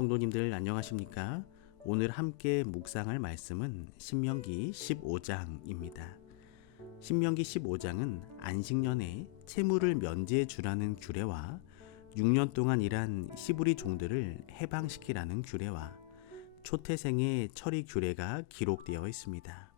성도님들 안녕하십니까? 오늘 함께 묵상할 말씀은 신명기 15장입니다. 신명기 15장은 안식년에 채무를 면제해 주라는 규례와 6년 동안 일한 히브리 종들을 해방시키라는 규례와 초태생의 처리 규례가 기록되어 있습니다.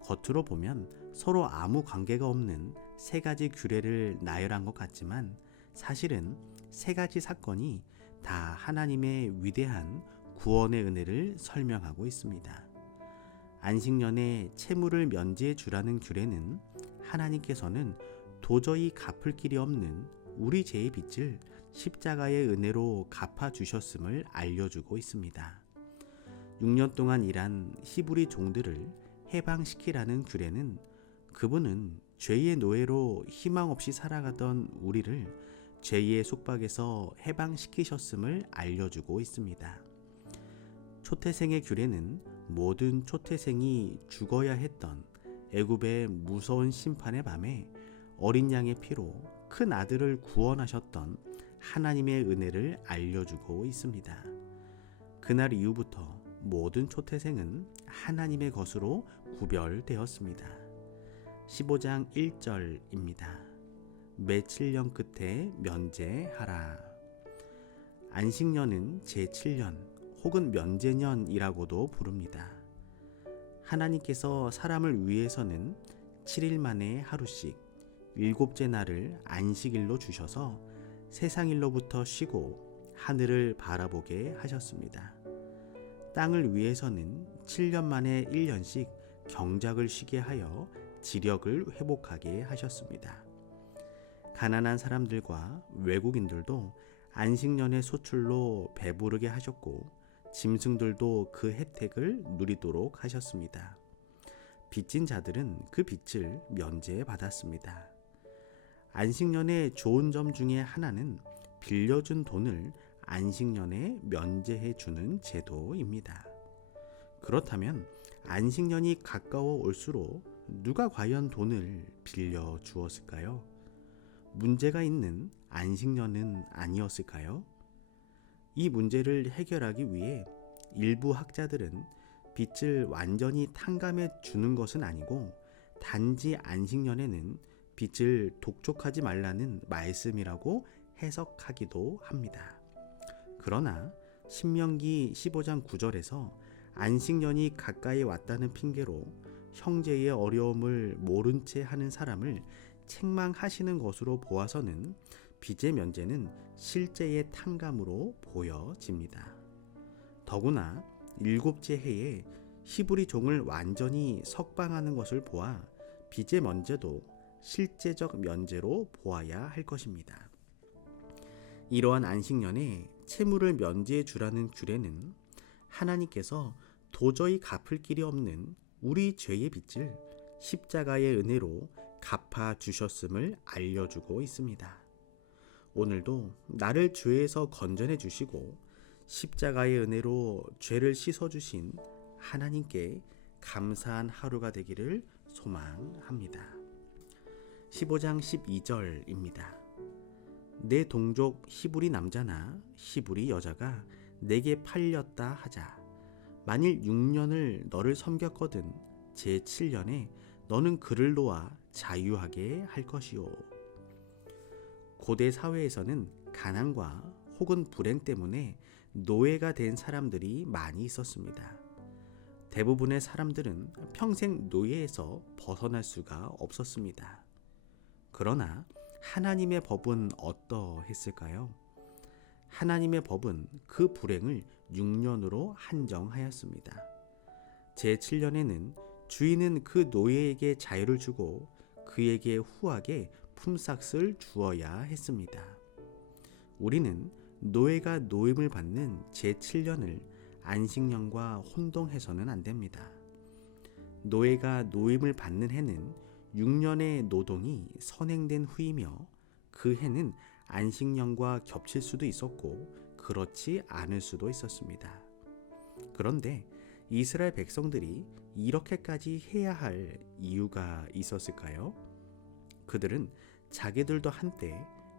겉으로 보면 서로 아무 관계가 없는 세 가지 규례를 나열한 것 같지만 사실은 세 가지 사건이 다 하나님의 위대한 구원의 은혜를 설명하고 있습니다. 안식년에 채무를 면제해 주라는 규례는 하나님께서는 도저히 갚을 길이 없는 우리 죄의 빚을 십자가의 은혜로 갚아주셨음을 알려주고 있습니다. 6년 동안 일한 히브리 종들을 해방시키라는 규례는 그분은 죄의 노예로 희망 없이 살아가던 우리를 죄의 속박에서 해방시키셨음을 알려주고 있습니다. 초태생의 규례는 모든 초태생이 죽어야 했던 애굽의 무서운 심판의 밤에 어린 양의 피로 큰 아들을 구원하셨던 하나님의 은혜를 알려주고 있습니다. 그날 이후부터 모든 초태생은 하나님의 것으로 구별되었습니다. 15장 1절입니다. 매 7년 끝에 면제하라. 안식년은 제7년 혹은 면제년이라고도 부릅니다. 하나님께서 사람을 위해서는 7일 만에 하루씩 일곱째 날을 안식일로 주셔서 세상일로부터 쉬고 하늘을 바라보게 하셨습니다. 땅을 위해서는 7년 만에 1년씩 경작을 쉬게 하여 지력을 회복하게 하셨습니다. 가난한 사람들과 외국인들도 안식년의 소출로 배부르게 하셨고 짐승들도 그 혜택을 누리도록 하셨습니다. 빚진 자들은 그 빚을 면제해 받았습니다. 안식년의 좋은 점 중에 하나는 빌려준 돈을 안식년에 면제해 주는 제도입니다. 그렇다면 안식년이 가까워 올수록 누가 과연 돈을 빌려 주었을까요? 문제가 있는 안식년은 아니었을까요? 이 문제를 해결하기 위해 일부 학자들은 빚을 완전히 탕감해 주는 것은 아니고 단지 안식년에는 빚을 독촉하지 말라는 말씀이라고 해석하기도 합니다. 그러나 신명기 15장 9절에서 안식년이 가까이 왔다는 핑계로 형제의 어려움을 모른 채 하는 사람을 책망하시는 것으로 보아서는 빚의 면제는 실제의 탕감으로 보여집니다. 더구나 일곱째 해에 히브리 종을 완전히 석방하는 것을 보아 빚의 면제도 실제적 면제로 보아야 할 것입니다. 이러한 안식년에 채무를 면제해 주라는 규례는 하나님께서 도저히 갚을 길이 없는 우리 죄의 빚을 십자가의 은혜로 갚아주셨음을 알려주고 있습니다. 오늘도 나를 죄에서 건져내 주시고 십자가의 은혜로 죄를 씻어주신 하나님께 감사한 하루가 되기를 소망합니다. 15장 12절입니다. 내 동족 히브리 남자나 히브리 여자가 내게 팔렸다 하자. 만일 6년을 너를 섬겼거든 제7년에 너는 그를 놓아 자유하게 할 것이요. 고대 사회에서는 가난과 혹은 불행 때문에 노예가 된 사람들이 많이 있었습니다. 대부분의 사람들은 평생 노예에서 벗어날 수가 없었습니다. 그러나 하나님의 법은 어떠했을까요? 하나님의 법은 그 불행을 6년으로 한정하였습니다. 제7년에는 주인은 그 노예에게 자유를 주고 그에게 후하게 품삯을 주어야 했습니다. 우리는 노예가 노임을 받는 제7년을 안식년과 혼동해서는 안 됩니다. 노예가 노임을 받는 해는 6년의 노동이 선행된 후이며 그 해는 안식년과 겹칠 수도 있었고 그렇지 않을 수도 있었습니다. 그런데 이스라엘 백성들이 이렇게까지 해야 할 이유가 있었을까요? 그들은 자기들도 한때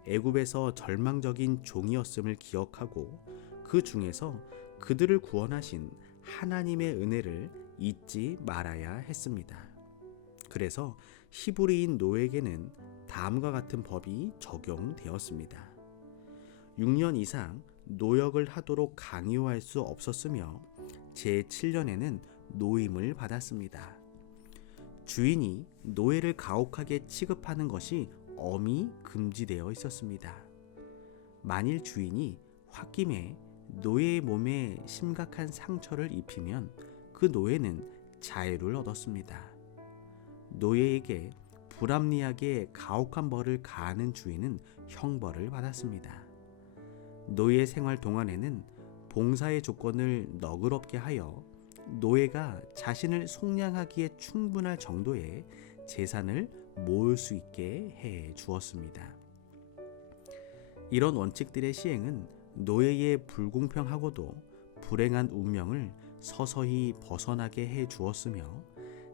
애굽에서 절망적인 종이었음을 기억하고 그 중에서 그들을 구원하신 하나님의 은혜를 잊지 말아야 했습니다. 그래서 히브리인 노예에게는 다음과 같은 법이 적용되었습니다. 6년 이상 노역을 하도록 강요할 수 없었으며 제7년에는 노임을 받았습니다. 주인이 노예를 가혹하게 취급하는 것이 엄히 금지되어 있었습니다. 만일 주인이 홧김에 노예의 몸에 심각한 상처를 입히면 그 노예는 자유를 얻었습니다. 노예에게 불합리하게 가혹한 벌을 가하는 주인은 형벌을 받았습니다. 노예 생활 동안에는 봉사의 조건을 너그럽게 하여 노예가 자신을 속량하기에 충분할 정도의 재산을 모을 수 있게 해 주었습니다. 이런 원칙들의 시행은 노예의 불공평하고도 불행한 운명을 서서히 벗어나게 해 주었으며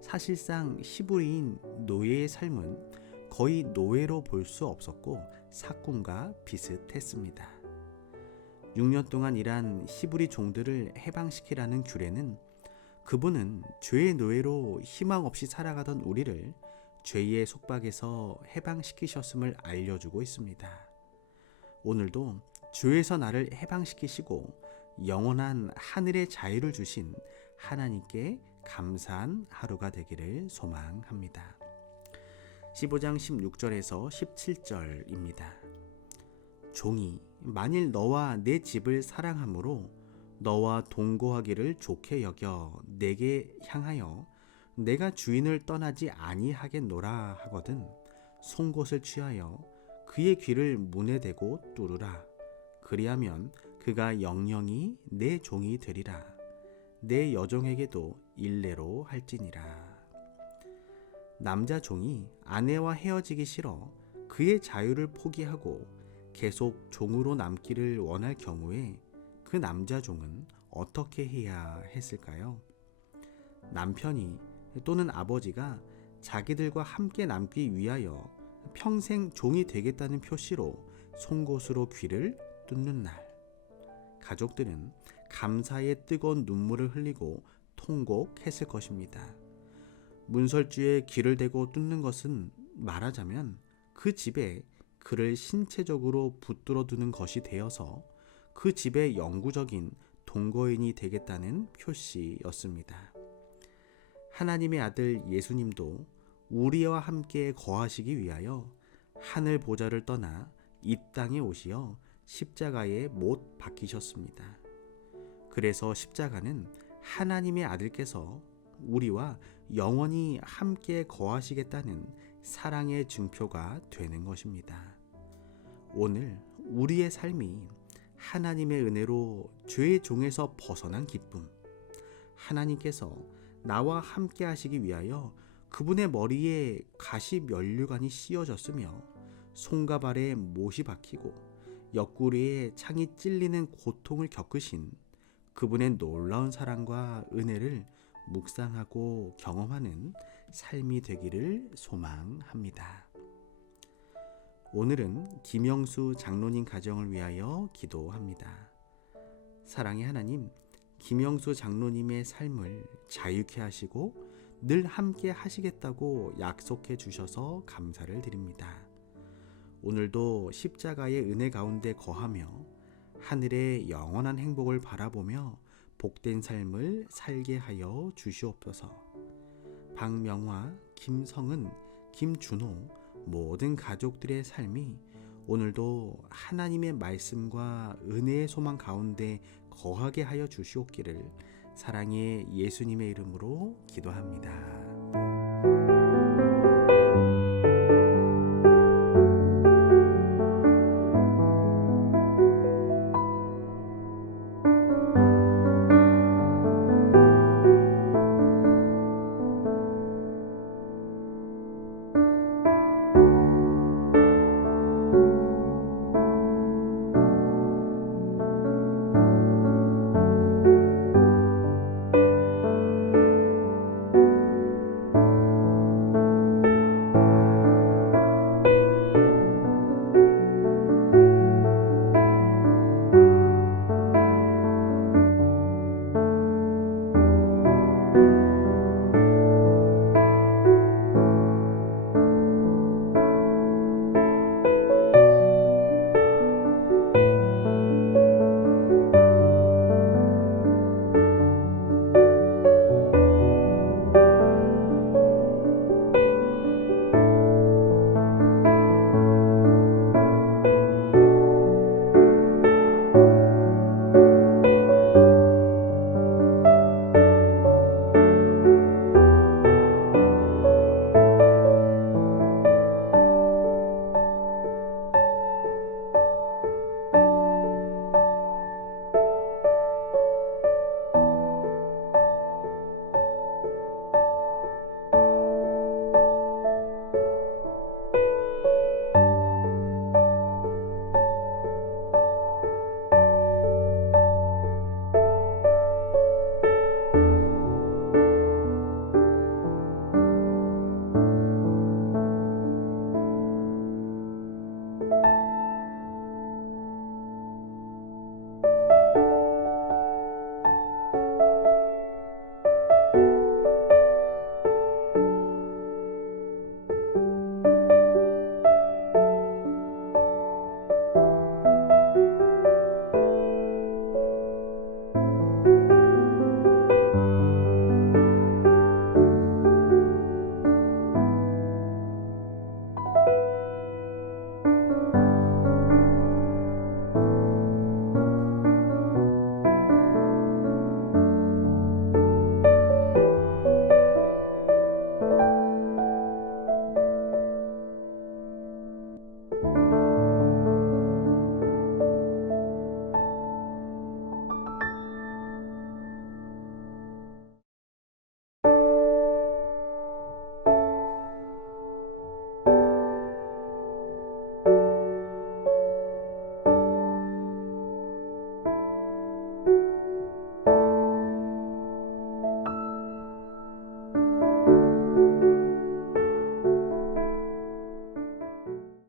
사실상 히브리인 노예의 삶은 거의 노예로 볼 수 없었고 사꾼과 비슷했습니다. 6년 동안 일한 히브리 종들을 해방시키라는 규례는 그분은 죄의 노예로 희망 없이 살아가던 우리를 죄의 속박에서 해방시키셨음을 알려주고 있습니다. 오늘도 죄에서 나를 해방시키시고 영원한 하늘의 자유를 주신 하나님께 감사한 하루가 되기를 소망합니다. 15장 16절에서 17절입니다. 종이 만일 너와 내 집을 사랑함으로 너와 동거하기를 좋게 여겨 내게 향하여 내가 주인을 떠나지 아니하겠노라 하거든 송곳을 취하여 그의 귀를 문에 대고 뚫으라. 그리하면 그가 영영이 내 종이 되리라. 내 여종에게도 일례로 할지니라. 남자 종이 아내와 헤어지기 싫어 그의 자유를 포기하고 계속 종으로 남기를 원할 경우에 그 남자 종은 어떻게 해야 했을까요? 남편이 또는 아버지가 자기들과 함께 남기 위하여 평생 종이 되겠다는 표시로 송곳으로 귀를 뚫는 날, 가족들은 감사의 뜨거운 눈물을 흘리고 통곡했을 것입니다. 문설주에 귀를 대고 뚫는 것은 말하자면 그 집에 그를 신체적으로 붙들어 두는 것이 되어서 그 집의 영구적인 동거인이 되겠다는 표시였습니다. 하나님의 아들 예수님도 우리와 함께 거하시기 위하여 하늘 보좌를 떠나 이 땅에 오시어 십자가에 못 박히셨습니다. 그래서 십자가는 하나님의 아들께서 우리와 영원히 함께 거하시겠다는 사랑의 증표가 되는 것입니다. 오늘 우리의 삶이 하나님의 은혜로 죄의 종에서 벗어난 기쁨, 하나님께서 나와 함께 하시기 위하여 그분의 머리에 가시 면류관이 씌워졌으며 손과 발에 못이 박히고 옆구리에 창이 찔리는 고통을 겪으신 그분의 놀라운 사랑과 은혜를 묵상하고 경험하는 삶이 되기를 소망합니다. 오늘은 김영수 장로님 가정을 위하여 기도합니다. 사랑의 하나님, 김영수 장로님의 삶을 자유케 하시고 늘 함께 하시겠다고 약속해 주셔서 감사를 드립니다. 오늘도 십자가의 은혜 가운데 거하며 하늘의 영원한 행복을 바라보며 복된 삶을 살게 하여 주시옵소서. 박명화, 김성은, 김준호 모든 가족들의 삶이 오늘도 하나님의 말씀과 은혜의 소망 가운데 거하게 하여 주시옵기를 사랑의 예수님의 이름으로 기도합니다.